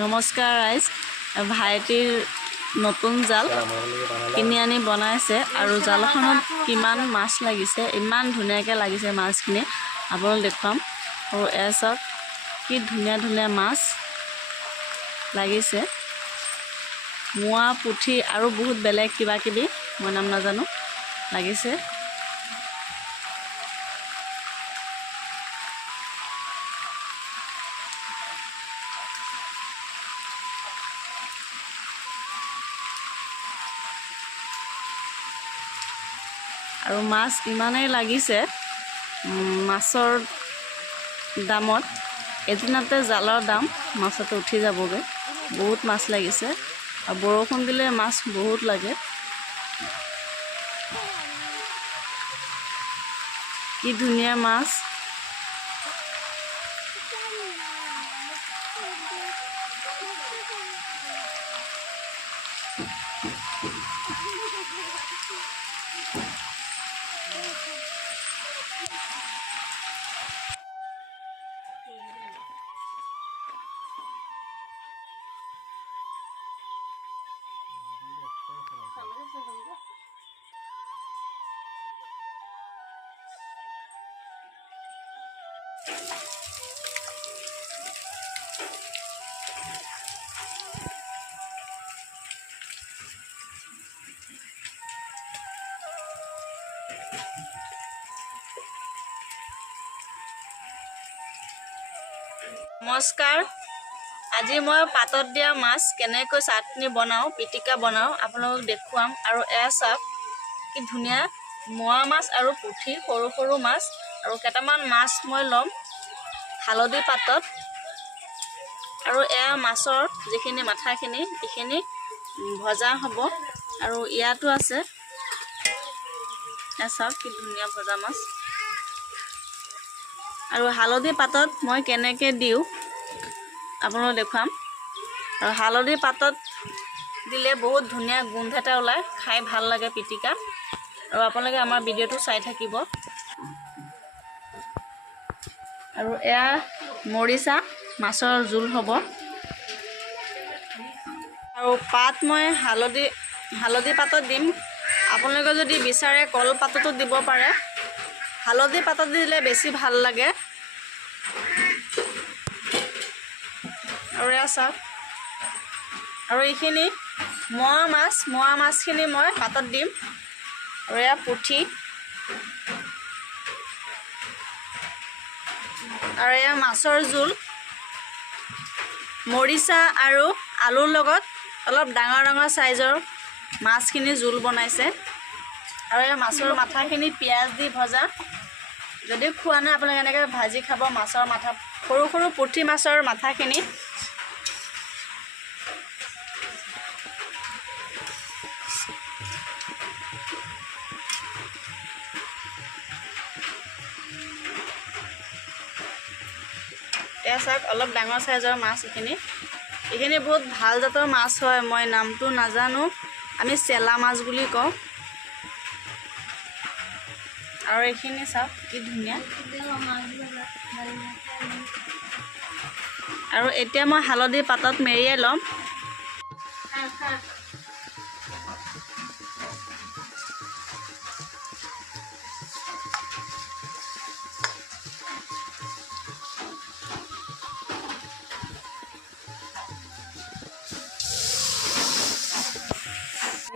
নমস্কাৰ ৰাইজ, ভাইটিৰ নতুন জাল কিনি আনি বনাইছে আৰু জালখনত কিমান মাছ লাগিছে, ইমান ধুনীয়াকৈ লাগিছে মাছখিনি আপোনালোক দেখুৱাম। আৰু এয়া চাওক কি ধুনীয়া ধুনীয়া মাছ লাগিছে, মোৱা পুঠি আৰু বহুত বেলেগ কিবা কিবি মই নাম নাজানো লাগিছে। আৰু মাছ ইমানেই লাগিছে, মাছৰ দামত এদিনতে জালৰ দাম মাছতে উঠি যাবগৈ। বহুত মাছ লাগিছে আৰু বৰষুণ দিলে মাছ বহুত লাগে। কি ধুনীয়া মাছ, নমস্কাৰ। আজি মই পাতত দিয়া মাছ কেনেকৈ চাটনি বনাওঁ, পিটিকা বনাওঁ আপোনালোকক দেখুৱাম। আৰু এয়া চাওক কি ধুনীয়া মোৱা মাছ আৰু পুঠি, সৰু সৰু মাছ। আৰু কেইটামান মাছ মই ল'ম হালধি পাতত। আৰু এয়া মাছৰ যিখিনি মাথাখিনি এইখিনি ভজা হ'ব। আৰু ইয়াতো আছে, এয়া চাওক কি ধুনীয়া ভজা মাছ। আৰু হালধি পাতত মই কেনেকৈ দিওঁ আপোনালোকক দেখুৱাম। আৰু হালধি পাতত দিলে বহুত ধুনীয়া গোন্ধ এটা ওলায়, খাই ভাল লাগে পিটিকা। আৰু আপোনালোকে আমাৰ ভিডিঅ'টো চাই থাকিব। আৰু এয়া মৰিচা মাছৰ জোল হ'ব। আৰু পাত মই হালধি পাতত দিম। আপোনালোকে যদি বিচাৰে কলপাততো দিব পাৰে, হালধি পাতত দিলে বেছি ভাল লাগে। আৰু এয়া চাওক, আৰু এইখিনি মোৱা মাছখিনি মই পাতত দিম। আৰু এয়া পুঠি, আৰু এয়া মাছৰ জোল মৰিচা আৰু আলুৰ লগত অলপ ডাঙৰ ডাঙৰ চাইজৰ মাছখিনি জোল বনাইছে। আৰু এয়া মাছৰ মাথাখিনি পিঁয়াজ দি ভজা। যদি খোৱা নাই আপোনালোকে এনেকৈ ভাজি খাব মাছৰ মাথা, সৰু সৰু পুঠি মাছৰ মাথাখিনি। এয়া চাওক অলপ ডাঙৰ চাইজৰ মাছ এইখিনি বহুত ভাল জাতৰ মাছ হয়, মই নামটো নাজানো, আমি চেলা মাছ বুলি কওঁ। আৰু এইখিনি চাওক কি ধুনীয়া। আৰু এতিয়া মই হালধি পাতত মেৰিয়াই ল'ম।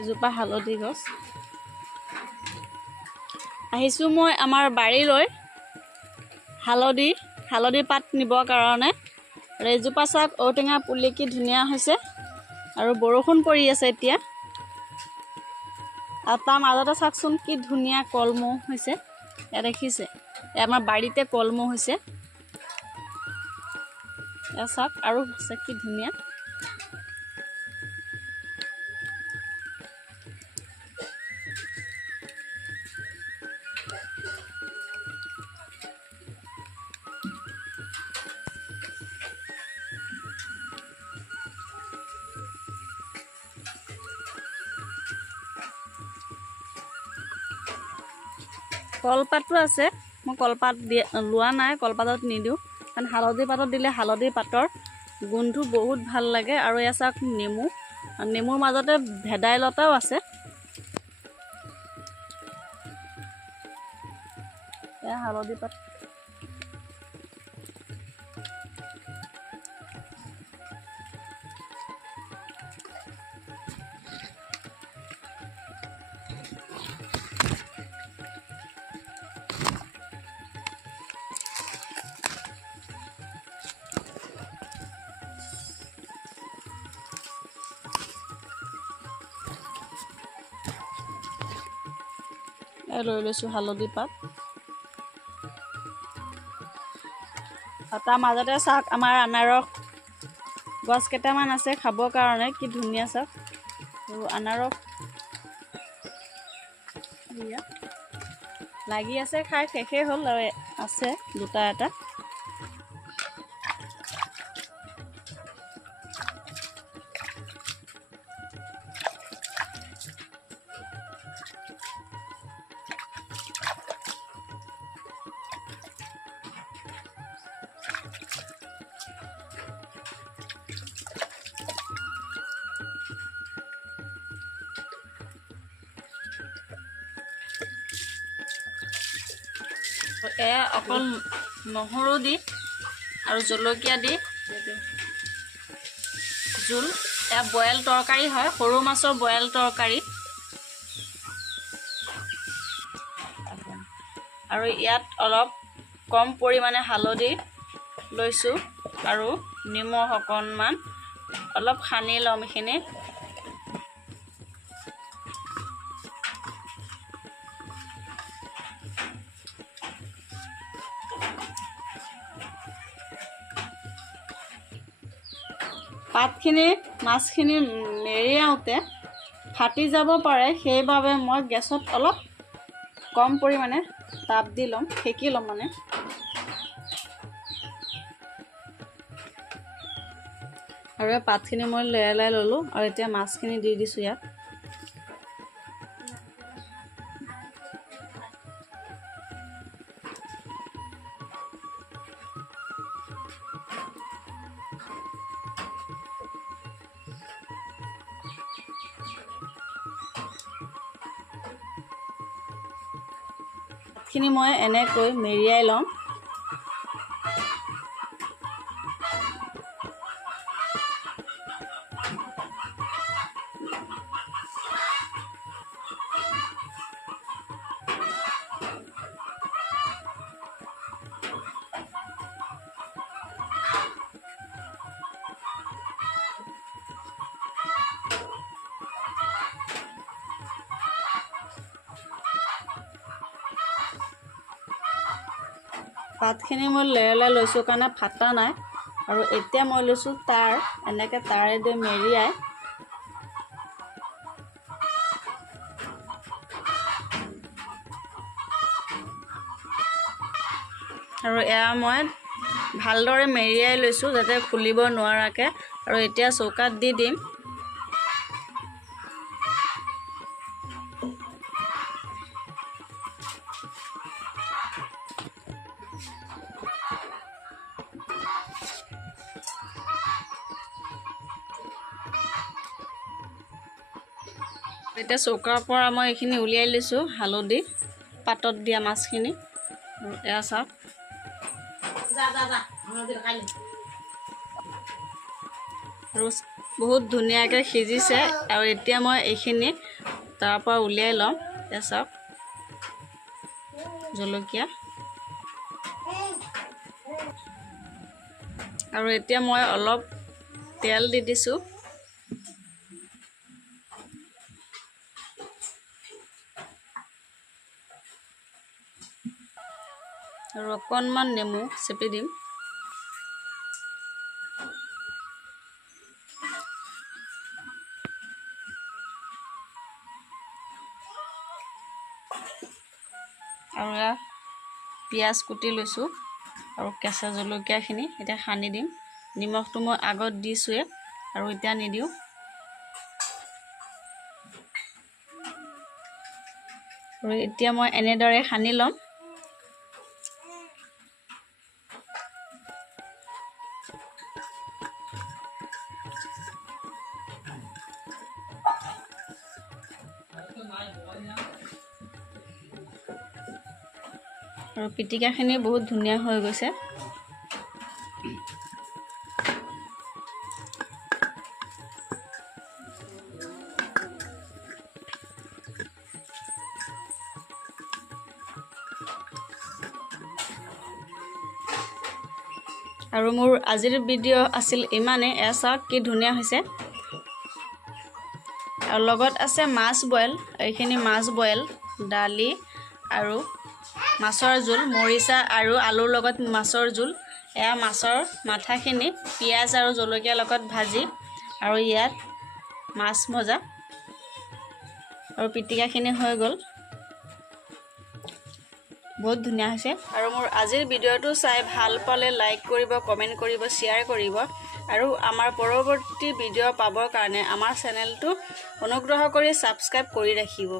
এজোপা হালধি গছ আহিছোঁ মই আমাৰ বাৰীলৈ হালধি পাত নিবৰ কাৰণে। আৰু এজোপা চাওক ঔটেঙা পুলি কি ধুনীয়া হৈছে। আৰু বৰষুণ পৰি আছে এতিয়া। আৰু তাৰ মাজতে চাওকচোন কি ধুনীয়া কলমৌ হৈছে। এয়া দেখিছে, এয়া আমাৰ বাৰীতে কলমৌ হৈছে। এয়া চাওক আৰু হৈছে কি ধুনীয়া। কলপাতো আছে, মই কলপাত লোৱা নাই, কলপাতত নিদিওঁ কাৰণ হালধি পাতত দিলে হালধি পাতৰ গোন্ধটো বহুত ভাল লাগে। আৰু এয়া চাওক নেমুৰ মাজতে ভেদাইলতাও আছে। এয়া হালধি পাত। লৈ লৈছোঁ হালধি পাত। তাৰ মাজতে চাওক আমাৰ আনাৰস গছ কেইটামান আছে খাবৰ কাৰণে, কি ধুনীয়া চাওক। আৰু আনাৰস লাগি আছে, খাই শেষেই হ'ল আৰু আছে দুটা এটা। এয়া অকল নহৰু দি আৰু জলকীয়া দি জোল। এয়া বইল তৰকাৰী হয়, সৰু মাছৰ বইল তৰকাৰী। আৰু ইয়াত অলপ কম পৰিমাণে হালধি লৈছোঁ আৰু নিমখ অকণমান, অলপ সানি ল'ম এইখিনি। পাতখিনি মাছখিনি মেৰিয়াওঁতে ফাটি যাব পাৰে, সেইবাবে মই গেছত অলপ কম পৰিমাণে তাপ দি ল'ম, সেকি ল'ম মানে। আৰু পাতখিনি মই লেৰেলাই ল'লোঁ আৰু এতিয়া মাছখিনি দি দিছোঁ ইয়াত। খিনি মই এনেকৈ মেৰিয়াই ল'ম। পাতখিনি মই লেৰেলাই লৈছোঁ কাৰণে ফাটা নাই। আৰু এতিয়া মই লৈছোঁ তাৰ, এনেকৈ তাৰেদি মেৰিয়াই আৰু এয়া মই ভালদৰে মেৰিয়াই লৈছোঁ যাতে খুলিব নোৱাৰাকৈ। আৰু এতিয়া চৌকাত দি দিম। এতিয়া চৌকাৰ পৰা মই এইখিনি উলিয়াই লৈছোঁ, হালধি পাতত দিয়া মাছখিনি। এয়া চাওক, আৰু বহুত ধুনীয়াকৈ সিজিছে। আৰু এতিয়া মই এইখিনি তাৰ পৰা উলিয়াই ল'ম। এয়া চাওক, জলকীয়া। আৰু এতিয়া মই অলপ তেল দি দিছোঁ। আৰু অকণমান নেমু চেপি দিম। আৰু এয়া পিঁয়াজ কুটি লৈছোঁ আৰু কেঁচা জলকীয়াখিনি এতিয়া সানি দিম। নিমখটো মই আগত দিছোঁৱে আৰু এতিয়া নিদিওঁ। আৰু এতিয়া মই এনেদৰে সানি ল'ম। আৰু পিটিকাখিনি বহুত ধুনীয়া হৈ গৈছে। আৰু মোৰ আজিৰ ভিডিঅ' আছিল ইমানেই। এয়া চাওক কি ধুনীয়া হৈছে। আৰু লগত আছে মাছ বইল। এইখিনি মাছ বইল, দালি আৰু মাছৰ জোল, মৰিচা আৰু আলুৰ লগত মাছৰ জোল। এয়া মাছৰ মাথাখিনি পিঁয়াজ আৰু জলকীয়াৰ লগত ভাজি, আৰু ইয়াত মাছ ভজা আৰু পিটিকাখিনি হৈ গ'ল। বহুত ধুনীয়া হৈছে। আৰু মোৰ আজিৰ ভিডিঅ'টো চাই ভাল পালে লাইক কৰিব, কমেণ্ট কৰিব, শ্বেয়াৰ কৰিব। আৰু আমাৰ পৰৱৰ্তী ভিডিঅ' পাবৰ কাৰণে আমাৰ চেনেলটো অনুগ্ৰহ কৰি ছাবস্ক্ৰাইব কৰি ৰাখিব।